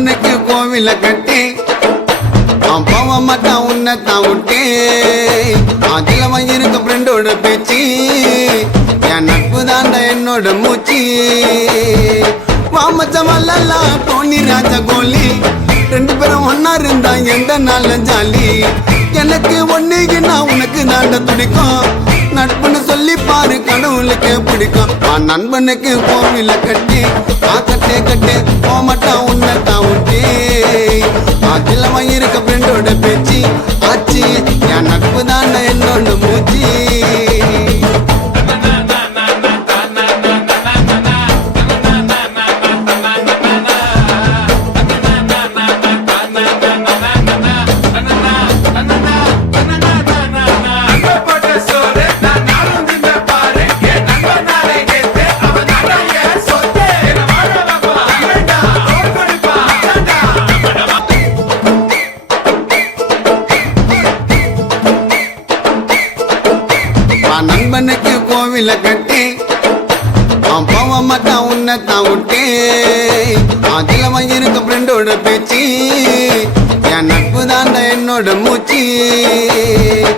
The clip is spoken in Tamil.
நண்பனுக்கு கோவில கட்டி அப்பாவ மாட்டான் உன்னத்தான் விட்டே அதுல இருக்க ஃப்ரெண்டோட பேச்சு என் நட்பு தாண்டா என்னோட மூச்சு வாமச்சமல்லா டோனி ராஜா கோலி ரெண்டு பேரும் ஒன்னா இருந்தா எந்த நாள்ல ஜாலி எனக்கு ஒன்னுக்குன்னா உனக்கு தாண்ட துடிக்கும் நட்புன்னு சொல்லி பாரு கடவுளுக்கு பிடிக்கும் நண்பனுக்கு கோவில கட்டி கட்டே கட்டே போமாட்டான் உன்னத்தான் விட்டே அதுல இருக்க ஃப்ரெண்டோட பேச்சு ஆச்சு என் நட்பு தாண்டா என்னோட மூச்சு நண்பனுக்கு கோவில கட்டி அப்பாவ மாட்டான் உன்னத்தான் விட்டே அதுல இருக்க ஃப்ரெண்டோட பேச்சு என் நட்பு தாண்டா என்னோட மூச்சு